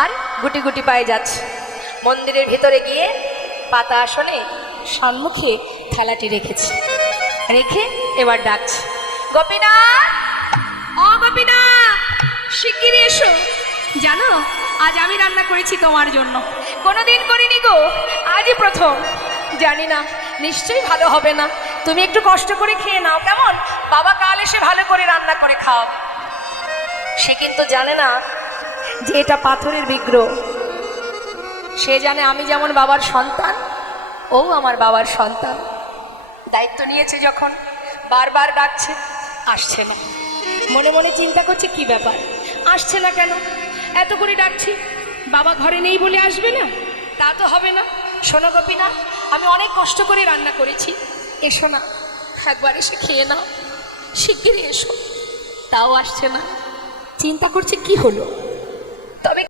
আর গুটি গুটি পায়ে যাচ্ছে। মন্দিরের ভিতরে গিয়ে পাতা আসনে সম্মুখে থালাটি রেখেছে, রেখে এবার ডাকছে, গোপীনাথ, ও গোপীনাথ, শিগগিরই এসো। জানো আজ আমি রান্না করেছি তোমার জন্য, কোনোদিন করিনি গো, আজই প্রথম। জানি না, নিশ্চয়ই ভালো হবে না, তুমি একটু কষ্ট করে খেয়ে নাও কেমন, বাবা কাল এসে ভালো করে রান্না করে খাওয়াবে। সে কিন্তু জানে না যে এটা পাথরের বিগ্রহ। সে জানে আমি যেমন বাবার সন্তান, ও আমার বাবার সন্তান। দায়িত্ব নিয়েছে যখন, বারবার ডাকছে, আসছে না। মনে মনে চিন্তা করছে কি ব্যাপার, আসছে না কেন, এত করে ডাকছি, বাবা ঘরে নেই বলে আসবে না, তা তো হবে না। শোনো গোপীনাথ, আমি অনেক কষ্ট করে রান্না করেছি, এসো না, একবার এসে খেয়ে নাও, শিগগিরই এসো। তাও আসছে না। চিন্তা করছে কি হলো,